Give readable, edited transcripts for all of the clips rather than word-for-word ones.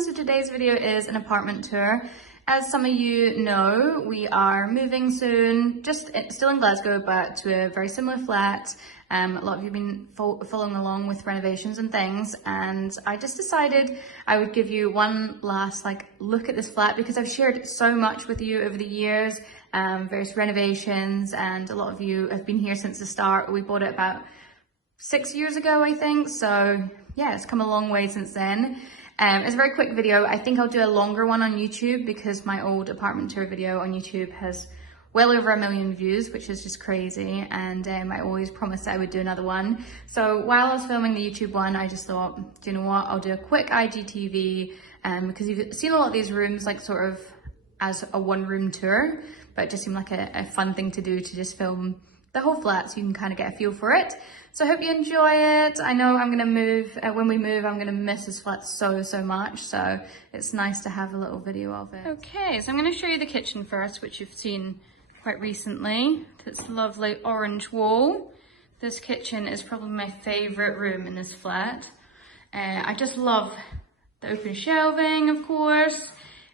everyone, so today's video is an apartment tour. As some of you know, we are moving soon, still in Glasgow, but to a very similar flat. A lot of you have been following along with renovations and things, and I just decided I would give you one last look at this flat because I've shared so much with you over the years, various renovations, and a lot of you have been here since the start. We bought it about 6 years ago, I think, so yeah, it's come a long way since then. It's a very quick video. I think I'll do a longer one on YouTube because my old apartment tour video on YouTube has well over 1 million views, which is just crazy. And I always promised I would do another one. So while I was filming the YouTube one, I just thought, do you know what? I'll do a quick IGTV because you've seen a lot of these rooms sort of as a one-room tour, but it just seemed like a fun thing to do to just film the whole flat so you can kind of get a feel for it. So I hope you enjoy it. I know I'm gonna move, when we move, I'm gonna miss this flat so much. So it's nice to have a little video of it. Okay, so I'm gonna show you the kitchen first, which you've seen quite recently. This lovely orange wall. This kitchen is probably my favorite room in this flat. I just love the open shelving, of course.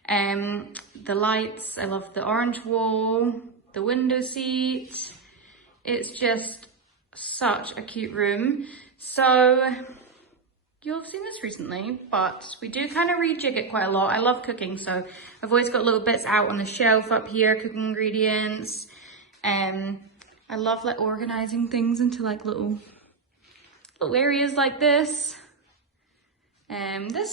The lights, I love the orange wall, the window seat. It's just such a cute room. So you'll have seen this recently, but we do kind of rejig it quite a lot. I love cooking, so I've always got little bits out on the shelf up here, cooking ingredients. I love organizing things into little areas like this. Whenever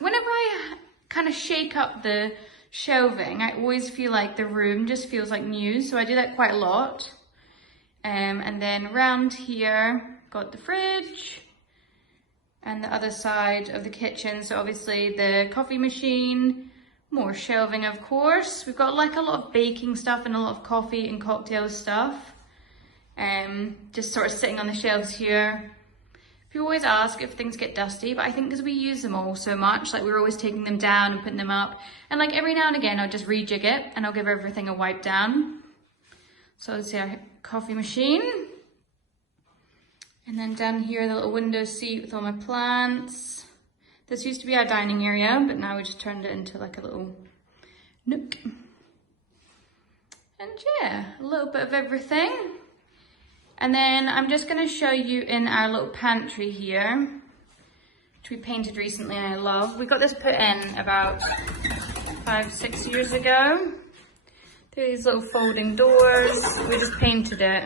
I kind of shake up the shelving, I always feel like the room just feels new, so I do that quite a lot. And then around here, got the fridge and the other side of the kitchen. So obviously the coffee machine, more shelving, of course. We've got a lot of baking stuff and a lot of coffee and cocktail stuff. Just sort of sitting on the shelves here. People always ask if things get dusty, but I think because we use them all so much, we're always taking them down and putting them up. And every now and again, I'll just rejig it and I'll give everything a wipe down. So let's see our coffee machine. And then down here, the little window seat with all my plants. This used to be our dining area, but now we just turned it into a little nook. And yeah, a little bit of everything. And then I'm just gonna show you in our little pantry here, which we painted recently and I love. We got this put in about 5-6 years ago. These little folding doors, we just painted it.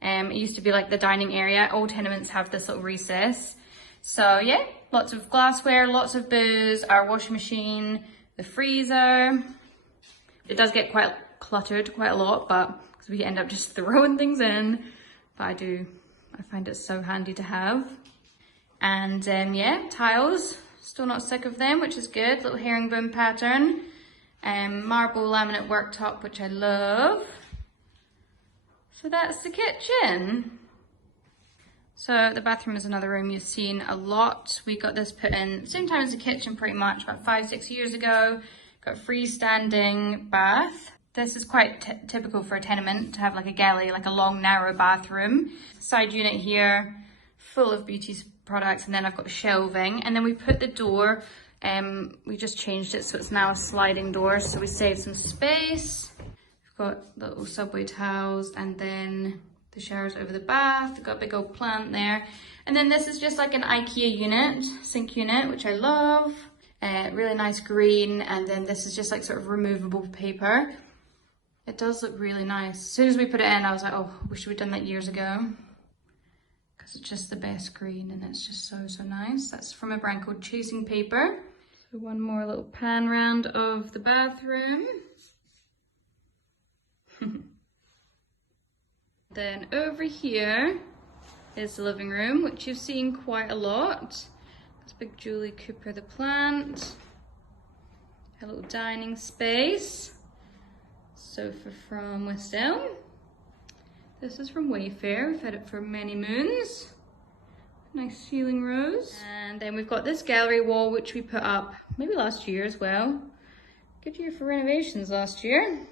It used to be the dining area. Old tenements have this little recess. So yeah, lots of glassware, lots of booze, our washing machine, the freezer. It does get quite cluttered quite a lot, but because we end up just throwing things in. But I find it so handy to have. And yeah, tiles, still not sick of them, which is good. Little herringbone pattern. Marble laminate worktop, which I love. So that's the kitchen. So the bathroom is another room you've seen a lot. We got this put in same time as the kitchen pretty much, about 5-6 years ago. Got a freestanding bath. This is quite typical for a tenement to have a galley, a long narrow bathroom. Side unit here, full of beauty products, and then I've got shelving. And then we put the door, we just changed it so it's now a sliding door, so we saved some space. We've got little subway towels and then the showers over the bath. We've got a big old plant there. And then this is just an IKEA unit, sink unit, which I love. Really nice green, and then this is just sort of removable paper. It does look really nice. As soon as we put it in, I was like, oh, wish we'd done that years ago. Because it's just the best green and it's just so nice. That's from a brand called Chasing Paper. So one more little pan round of the bathroom. Then over here is the living room, which you've seen quite a lot. This big Julie Cooper the plant. A little dining space. Sofa from West Elm. This is from Wayfair. We've had it for many moons. Nice ceiling rose. And then we've got this gallery wall, which we put up maybe last year as well. Good year for renovations last year.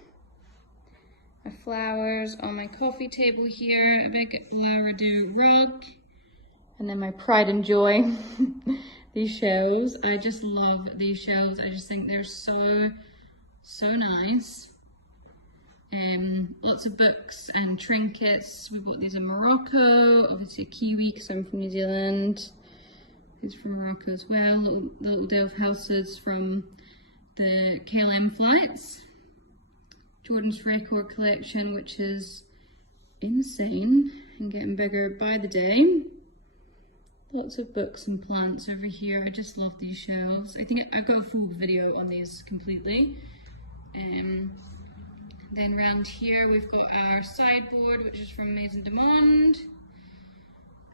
My flowers on my coffee table here, a big Laradoo rug. And then my pride and joy, These shelves, I just love these shelves. I just think they're so nice. Lots of books and trinkets. We bought these in Morocco, obviously a Kiwi because I'm from New Zealand. These from Morocco as well. The little Delft houses from the KLM flights. Jordan's record collection, which is insane and getting bigger by the day. Lots of books and plants over here. I just love these shelves. I think I've got a full video on these completely. Then round here we've got our sideboard, which is from Maison du Monde.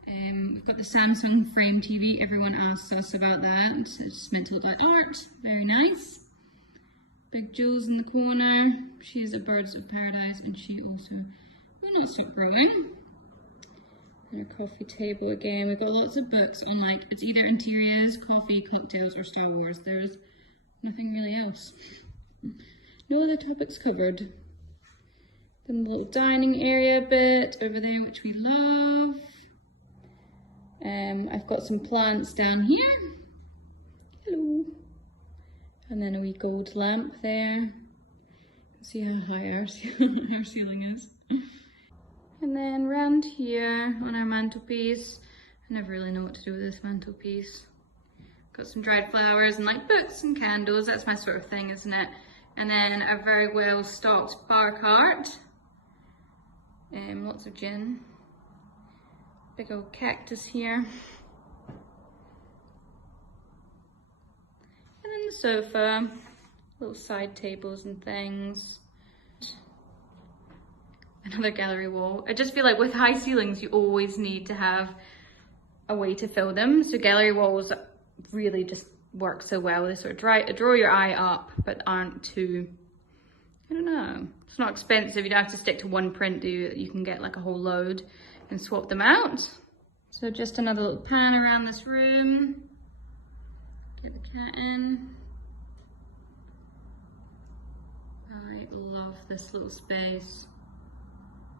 We've got the Samsung frame TV. Everyone asks us about that. It's just meant to look like art. Very nice. Big Jules in the corner. She is a Birds of Paradise, and she also will not stop growing. And our coffee table again. We've got lots of books on, like, it's either interiors, coffee, cocktails, or Star Wars. There's nothing really else. No other topics covered. Then the little dining area bit over there, which we love. I've got some plants down here. Hello. And then a wee gold lamp there. See how high our ceiling is. And then round here on our mantelpiece, I never really know what to do with this mantelpiece. Got some dried flowers and like books and candles. That's my sort of thing, isn't it? And then a very well stocked bar cart. Lots of gin. Big old cactus here. And then the sofa, little side tables and things. Another gallery wall. I just feel like with high ceilings, you always need to have a way to fill them. So gallery walls really just work so well. They sort of draw your eye up, but aren't too, I don't know. It's not expensive. You don't have to stick to one print, do you? You can get like a whole load and swap them out. So just another little pan around this room. Get the cat in. I love this little space.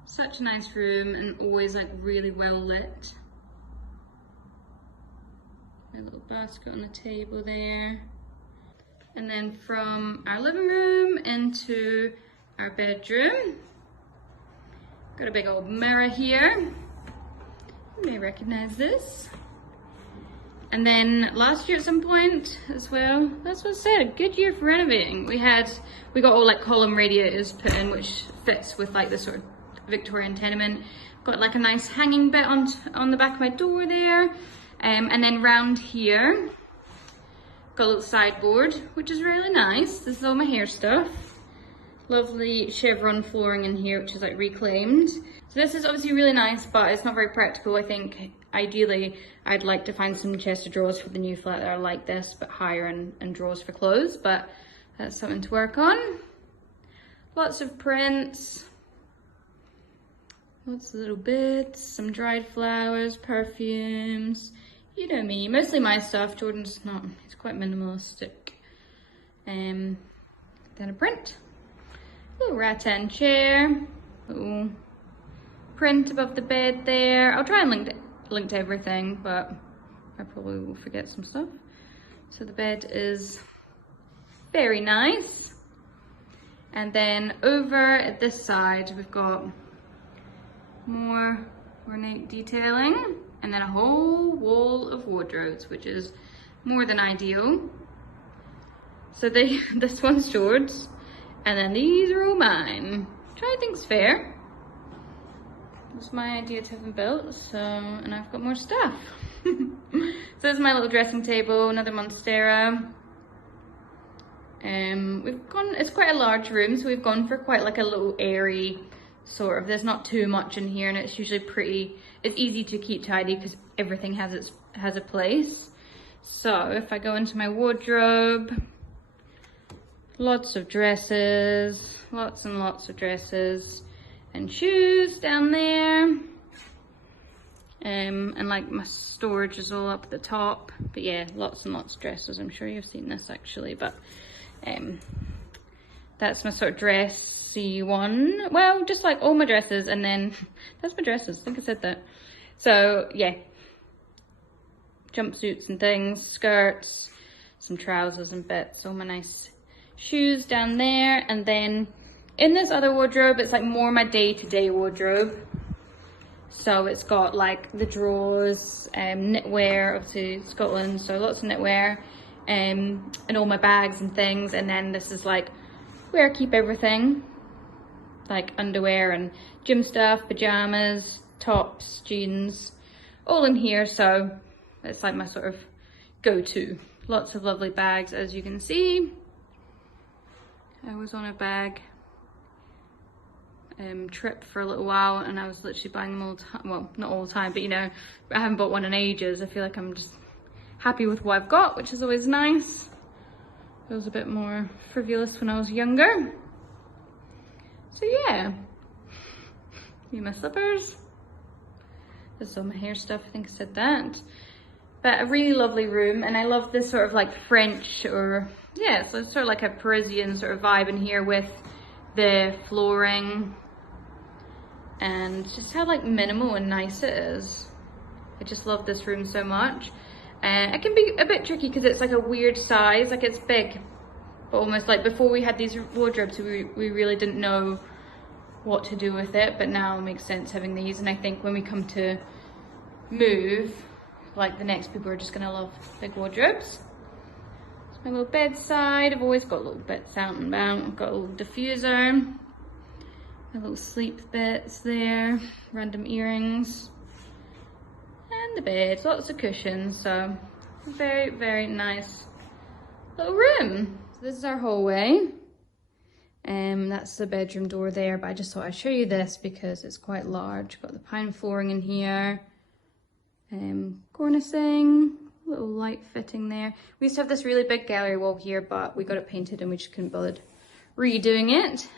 Such a nice room and always like really well lit. A little basket on the table there. And then from our living room into our bedroom. Got a big old mirror here. You may recognize this. And then last year at some point as well, that's what I said, a good year for renovating. We got all like column radiators put in, which fits with like the sort of Victorian tenement. Got like a nice hanging bit on the back of my door there. And then round here, got a little sideboard, which is really nice. This is all my hair stuff. Lovely chevron flooring in here, which is like reclaimed. So this is obviously really nice, but it's not very practical. I think ideally I'd like to find some chest of drawers for the new flat that are like this, but higher and drawers for clothes, but that's something to work on. Lots of prints. Lots of little bits, some dried flowers, perfumes. You know me, mostly my stuff. Jordan's not, he's quite minimalistic. Then a print. Little rattan chair. Little print above the bed there. I'll try and link to everything, but I probably will forget some stuff. So the bed is very nice. And then over at this side, we've got more ornate detailing, and then a whole wall of wardrobes, which is more than ideal. So this one's George's, and then these are all mine, which I think's fair. It's my idea to have them built, so, and I've got more stuff. So this is my little dressing table, another Monstera. It's quite a large room, so we've gone for quite like a little airy sort of, there's not too much in here, and it's usually it's easy to keep tidy because everything has a place. So if I go into my wardrobe, lots of dresses, lots and lots of dresses, and shoes down there. And like my storage is all up at the top, but yeah, lots and lots of dresses. I'm sure you've seen this actually, but that's my sort of dressy one. Well, just like all my dresses, and then that's my dresses. I think I said that. So yeah, jumpsuits and things, skirts, some trousers and bits, all my nice shoes down there. And then in this other wardrobe, it's like more my day-to-day wardrobe. So it's got like the drawers, knitwear, obviously Scotland, so lots of knitwear, and all my bags and things. And then this is like where I keep everything, like underwear and gym stuff, pajamas, tops, jeans, all in here. So it's like my sort of go-to. Lots of lovely bags, as you can see. I was on a bag trip for a little while, and I was literally buying them all the time. Well, not all the time, but you know, I haven't bought one in ages. I feel like I'm just happy with what I've got, which is always nice. It was a bit more frivolous when I was younger. So yeah, my slippers. This is all my hair stuff, I think I said that. But a really lovely room, and I love this sort of like French, or yeah, so it's sort of like a Parisian sort of vibe in here with the flooring and just how like minimal and nice it is. I just love this room so much. It can be a bit tricky because it's like a weird size, like it's big, but almost like before we had these wardrobes, we really didn't know what to do with it, but now it makes sense having these. And I think when we come to move, like the next people are just gonna love big wardrobes. It's my little bedside. I've always got little bits out and about. I've got a little diffuser, my little sleep bits there, random earrings, and the bed, lots of cushions. So very, very nice little room. So this is our hallway. That's the bedroom door there, but I just thought I'd show you this because it's quite large. Got the pine flooring in here, cornicing, little light fitting there. We used to have this really big gallery wall here, but we got it painted and we just couldn't bother redoing it.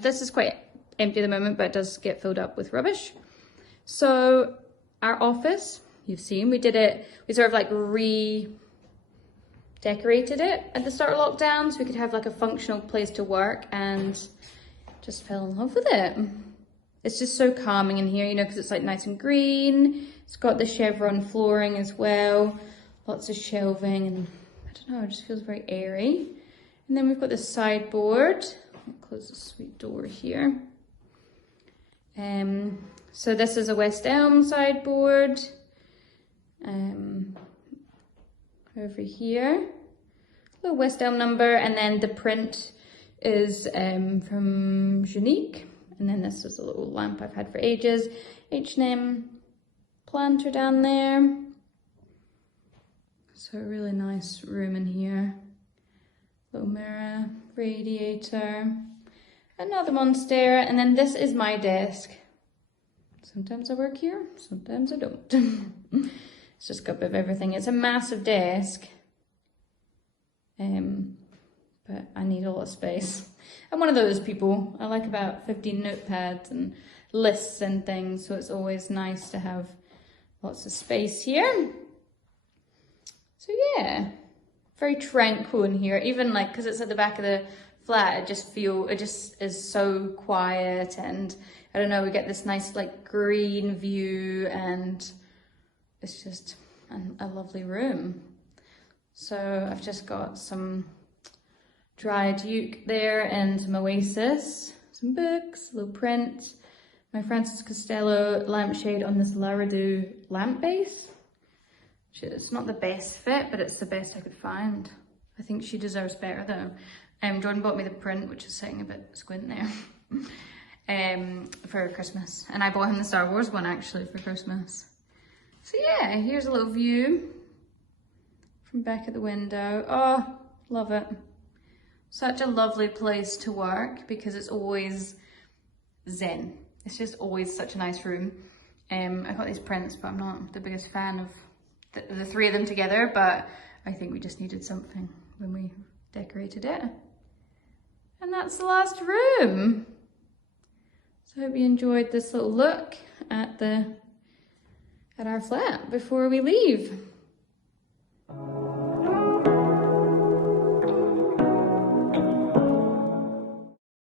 This is quite empty at the moment, but it does get filled up with rubbish. So our office, you've seen, we sort of like decorated it at the start of lockdown so we could have like a functional place to work, and just fell in love with it. It's just so calming in here, you know, because it's like nice and green. It's got the chevron flooring as well, lots of shelving, and I don't know, it just feels very airy. And then we've got the sideboard. I'll close the sweet door here. So this is a West Elm sideboard. Over here, little West Elm number, and then the print is from Junique, and then this is a little lamp I've had for ages. H&M planter down there. So a really nice room in here. Little mirror, radiator, another Monstera, and then this is my desk. Sometimes I work here, sometimes I don't. It's just got a bit of everything. It's a massive desk, but I need a lot of space. I'm one of those people. I like about 15 notepads and lists and things, so it's always nice to have lots of space here. So yeah, very tranquil in here. Even like, because it's at the back of the flat, it just is so quiet, and I don't know, we get this nice like green view, and it's just a lovely room. So I've just got some dried Uke there and some Oasis, some books, a little print, my Francis Costello lampshade on this La Redoux lamp base. It's not the best fit, but it's the best I could find. I think she deserves better though. Jordan bought me the print, which is sitting a bit squint there, for Christmas. And I bought him the Star Wars one actually for Christmas. So yeah, here's a little view from back at the window. Oh, love it. Such a lovely place to work because it's always zen. It's just always such a nice room. I got these prints, but I'm not the biggest fan of the three of them together, but I think we just needed something when we decorated it. And that's the last room. So I hope you enjoyed this little look at our flat before we leave.